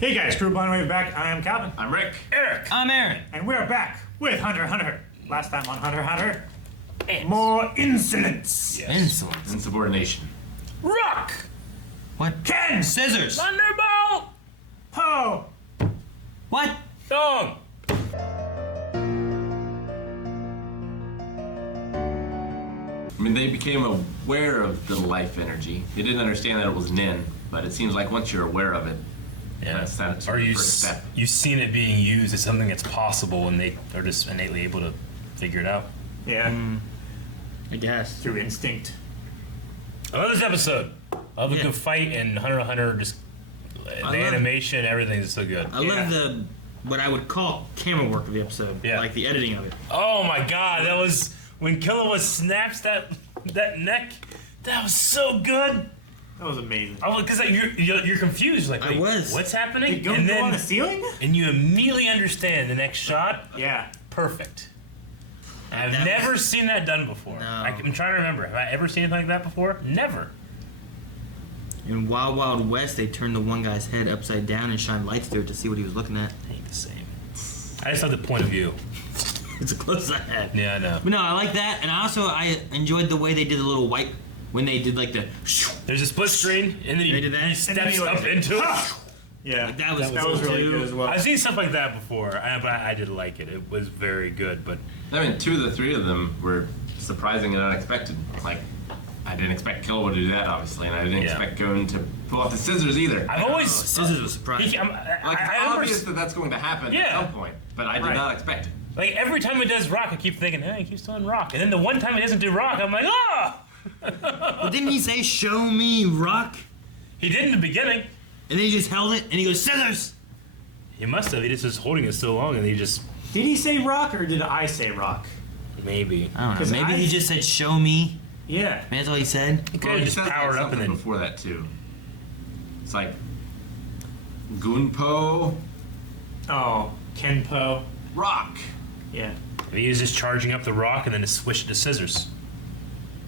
Hey guys, Crew Blind Wave back. I am Calvin. I'm Rick. Eric. I'm Aaron. And we're back with Hunter x Hunter. Last time on Hunter x Hunter, Ants. more insolence. Yes. Insolence. Insubordination. Rock. What? Ken! Scissors. Thunderbolt. Poe! What? Dong. I mean, they became aware of the life energy. They didn't understand that it was Nin, but it seems like once you're aware of it, that's sort of the first step. You've seen it being used as something that's possible, and they are just innately able to figure it out. Yeah, I guess. through instinct. I love this episode. I love a good fight, and Hunter x Hunter, just the animation, everything is so good. I love the what I would call camera work of the episode. Yeah. Like the editing of it. Oh my god, that was when Killua snaps that neck. That was so good. That was amazing. Because you're confused, like I was. what's happening? Did Gon go on the ceiling? And you immediately understand the next shot. Yeah. Perfect. I've That never was- seen that done before. No. I'm trying to remember. Have I ever seen anything like that before? Never. In Wild Wild West, they turned the one guy's head upside down and shined lights through it to see what he was looking at. Ain't the same. I just love the point of view. It's a close I had. Yeah, I know. But no, I like that, and I enjoyed the way they did the little wipe when they did like the. There's a split screen, and then They did that? he steps up into it. Yeah. Like, that was really too. good as well. I've seen stuff like that before, but I did like it. It was very good, but I mean, 2 of the 3 of them were surprising and unexpected. Like, I didn't expect Killua to do that, obviously, and I didn't expect Gon to pull off the scissors either. I've always Scissors was surprising. Like, it's obvious that that's going to happen at some point, but I did not expect it. Like every time he does rock, I keep thinking, hey, he keeps doing rock, and then the one time he doesn't do rock, I'm like, ah! Well, didn't he say, "Show me rock"? He did in the beginning. And then he just held it, and he goes, "Scissors." He must have. He just was holding it so long, and he just Did he say rock or did I say rock? maybe. I don't know. 'Cause Maybe I- he just said, "Show me." Yeah. Maybe that's all he said. He could Well, have he just said powered up and something then. before that, too. It's like, Gunpo, Oh, Kenpo. rock. Yeah. He was just charging up the rock and then just switched to scissors.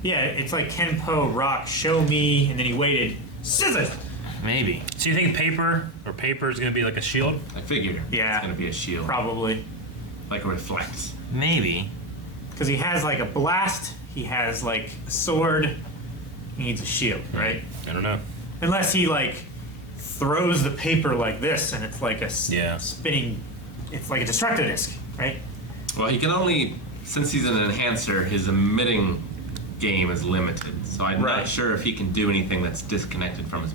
Yeah, it's like Kenpo, rock, show me, and then he waited. Scissors! Maybe. So you think paper is gonna be like a shield? I figured Yeah. it's going to be a shield. Probably. Like a reflex. Maybe. Because he has like a blast, he has like a sword, he needs a shield, right? I don't know. Unless he like throws the paper like this and it's like a Yeah. spinning, it's like a destructo disc, right? Well, he can only, since he's an enhancer, his emitting game is limited. So I'm Right. not sure if he can do anything that's disconnected from his,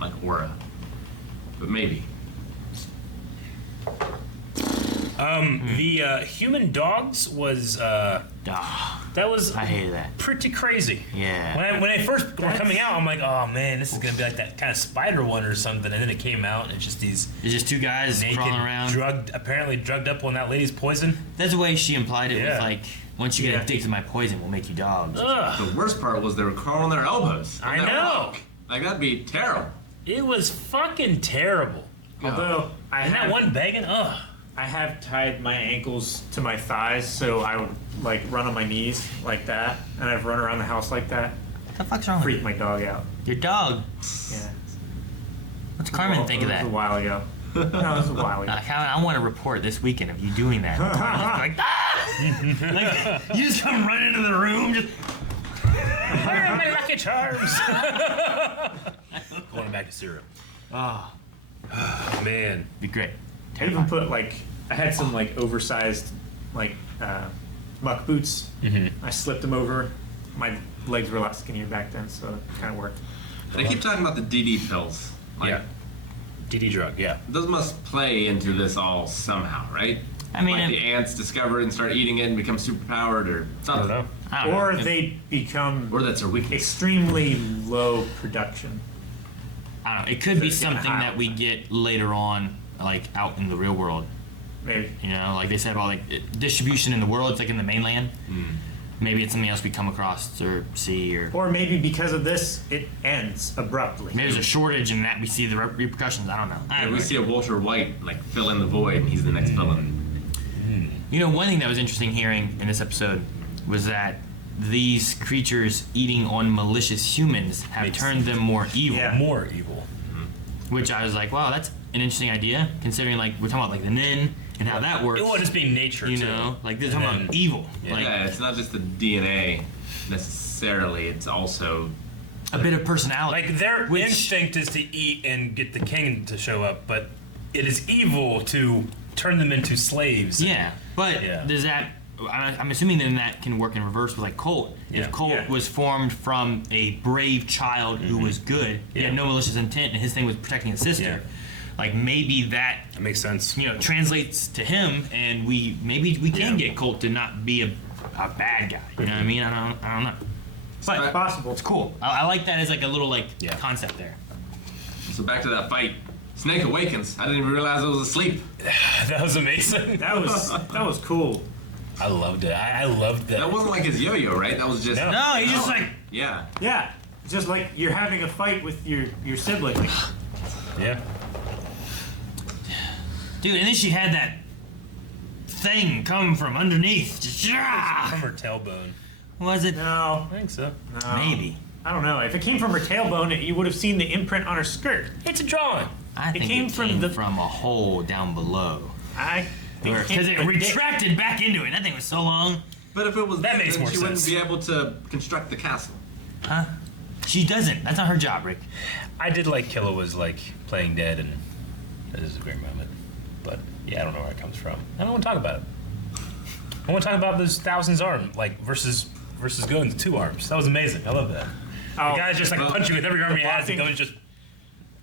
like, aura. But maybe. The human dogs was that was I hated that. pretty crazy. Yeah. When I first were coming out, I'm like, oh man, this is gonna be like that kind of spider one or something. And then it came out, and it's just these It's just two guys naked, crawling around. apparently drugged up on that lady's poison. That's the way she implied it. Yeah. With like, once you Yeah. get addicted to my poison, we'll make you dogs. Ugh, The worst part was they were crawling on their elbows. I on that know. rock. Like, that'd be terrible. it was fucking terrible. Although And that one begging, ugh. I have tied my ankles to my thighs, so I would like run on my knees like that, and I've run around the house like that. What the fuck's wrong Freak with my dog out. you? Your dog. Yeah. What's Carmen Well, think of it that? was a while ago. No, it was a while ago. I want to report this weekend of you doing that. Like, ah! Like, you just come running into the room, just. Where are my lucky charms? Going back to syrup. Oh, Man. be great. I even put like I had some like oversized like muck boots. I slipped them over. My legs were a lot skinnier back then, so it kind of worked. They keep talking about the DD pills. Like, Yeah. DD drug, yeah. those must play into this all somehow, right? I mean, like the ants discover it and start eating it and become superpowered or I don't something. know. I don't Or know. they become Or that's a weakness. extremely low production. I don't know. It could be It's getting something hot. that we get later on, like out in the real world. Maybe. You know, like they said about like distribution in the world, it's like in the mainland. Maybe it's something else we come across or see, or Maybe because of this, it ends abruptly. maybe there's a shortage in that we see the repercussions. I don't know. Yeah, we see a Walter White like fill in the void and he's the next villain. You know, one thing that was interesting hearing in this episode was that these creatures eating on malicious humans have Makes turned them more evil. Yeah. More evil. Which I was like, wow, that's an interesting idea, considering like we're talking about like the nin and how that works. It would just be nature, you too. know, like they're talking about evil. Yeah. Like, Yeah, it's not just the DNA necessarily. It's also a bit of personality. Like, their instinct is to eat and get the king to show up, but it is evil to turn them into slaves. Yeah, but there's that. I'm assuming then that can work in reverse with like Colt. If Colt was formed from a brave child who was good, he had no malicious intent, and his thing was protecting his sister. Yeah. Like maybe that makes sense. You know, translates to him, and we can get Colt to not be a bad guy. You know what I mean? I don't know. But it's possible. It's cool. I like that as like a little like concept there. So back to that fight. Snake awakens. I didn't even realize I was asleep. That was amazing. That was cool. I loved it. I loved that. That wasn't like his yo-yo, right? That was just No, he's just like yeah. Yeah, it's just like you're having a fight with your sibling. Yeah. dude, and then she had that thing come from underneath. Just, From her tailbone. was it? No, I think so. no. Maybe. I don't know. If it came from her tailbone, you would have seen the imprint on her skirt. It's a drawing. I think came it from came the- from a hole down below. I think Because it retracted back into it. That thing was so long. But if it was That makes then more she sense. wouldn't be able to construct the castle. Huh? She doesn't. That's not her job, Rick. I did like Killua's like playing dead, and that is a great moment. But yeah, I don't know where it comes from. I don't want to talk about it. I want to talk about those thousands arm like versus going to 2 arms. That was amazing. I love that. The guy's just like punching with every arm he has, and going just.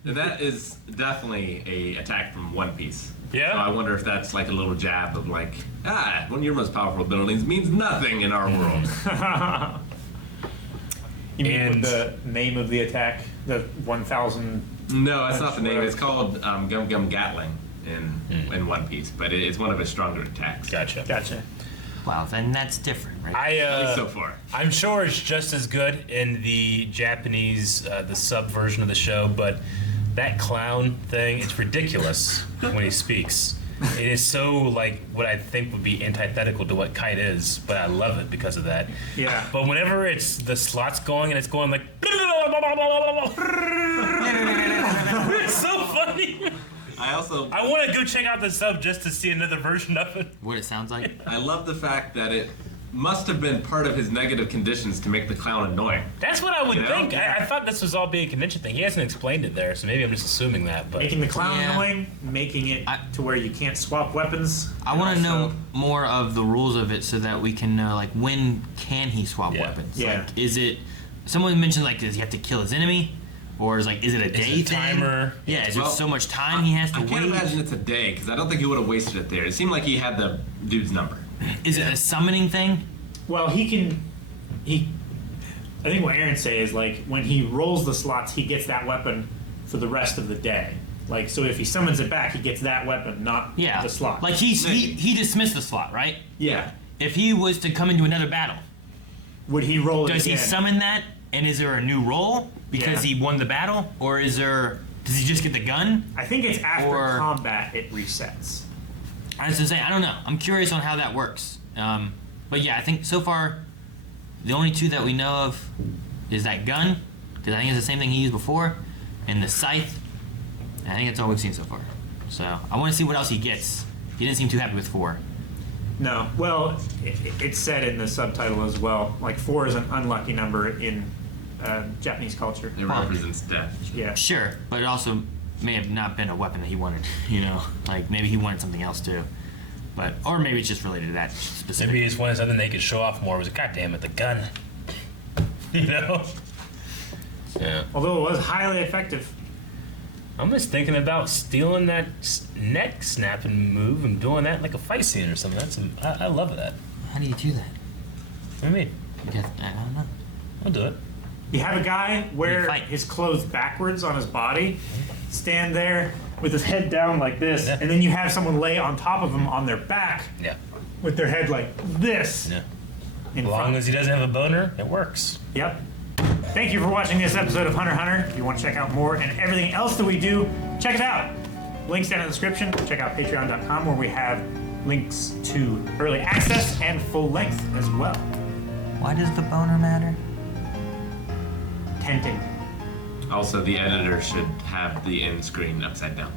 That is definitely a attack from One Piece. Yeah? So I wonder if that's like a little jab of like, one of your most powerful abilities means nothing in our world. You mean And- with the name of the attack? The 1,000. No, that's not the name. It's called Gum Gum Gatling in One Piece, but it's one of his stronger attacks. Gotcha. Gotcha. Wow, then that's different, right? At least so far. I'm sure it's just as good in the Japanese, the sub version of the show, but that clown thing, it's ridiculous when he speaks. It is so like what I think would be antithetical to what Kite is, but I love it because of that. Yeah. But whenever it's the slots going and it's going like, it's so funny. I want to go check out the sub just to see another version of it. What it sounds like? I love the fact that it must have been part of his negative conditions to make the clown annoying. That's what I would You know? think. I thought this was all being a convention thing. He hasn't explained it there, so maybe I'm just assuming that. But Making the clown Yeah. annoying, making it to where you can't swap weapons. I want to know more of the rules of it so that we can know, like, when can he swap Yeah. weapons? Yeah. Like, is it... Someone mentioned, like, does he have to kill his enemy? Or is it a day it a thing? timer? Yeah, is Well, there so much time he has to I wait? can't imagine it's a day, because I don't think he would have wasted it there. It seemed like he had the dude's number. Is it a summoning thing? Well, I think what Aaron say is like when he rolls the slots, he gets that weapon for the rest of the day. Like, so if he summons it back, he gets that weapon, not Yeah. the slot. Like, he dismissed the slot, right? yeah. If he was to come into another battle, Would he roll it does he again? summon that? And is there a new roll because Yeah. he won the battle? Or does he just get the gun? I think it's after Or- combat it resets. I was gonna say, I don't know. I'm curious on how that works. But yeah, I think so far, the only 2 that we know of is that gun, because I think it's the same thing he used before, and the scythe. And I think that's all we've seen so far. So I want to see what else he gets. He didn't seem too happy with 4. No. Well, it's said in the subtitle as well. Like 4 is an unlucky number in Japanese culture. It represents death. Yeah. Sure, but it also may have not been a weapon that he wanted. You know, like maybe he wanted something else too. But or maybe it's just related to that specific. Maybe he just wanted something they could show off more. It was like, God damn it, the gun. You know? Yeah. Although it was highly effective. I'm just thinking about stealing that neck snapping move and doing that in like a fight scene or something. I love that. How do you do that? What do you mean? Because, I don't know. I'll do it. You have a guy wear fight. his clothes backwards on his body, stand there with his head down like this, Yeah. and then you have someone lay on top of him on their back Yeah. with their head like this. Yeah. In As long front. as he doesn't have a boner, it works. Yep. Thank you for watching this episode of Hunter x Hunter. If you want to check out more and everything else that we do, check us out. Links down in the description. Check out patreon.com where we have links to early access and full length as well. Why does the boner matter? Tenting. Also, the editor should have the end screen upside down.